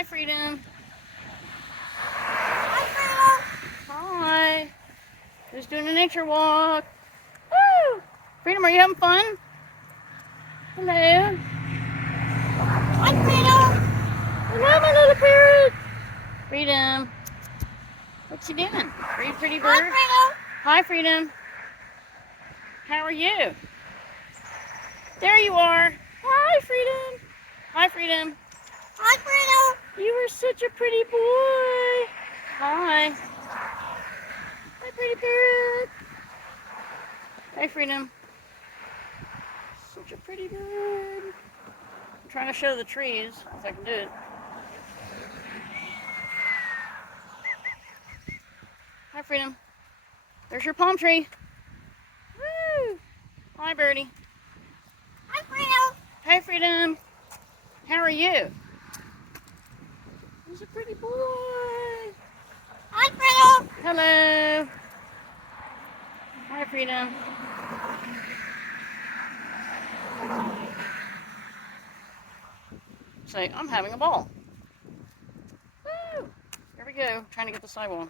Hi, Freedom. Hi, Parrot. Hi. Just doing a nature walk. Woo! Freedom, are you having fun? Hello. Hi, Parrot. Hello, my little parrot. Freedom. What you doing? Are you a pretty Hi, bird? Parrot. Hi, Freedom. How are you? There you are. Hi, Freedom. Hi, Freedom. Hi, Parrot. You are such a pretty boy. Hi. Hi, pretty parrot. Hi, Freedom. Such a pretty bird. I'm trying to show the trees, if I can do it. Hi, Freedom. There's your palm tree. Woo! Hi, birdie. Hi, Parrot. Hi, Freedom. How are you? He's a pretty boy. Hi, Parrot. Hello. Hi, Freedom. Say, I'm having a ball. Woo! There we go. Trying to get the sidewall.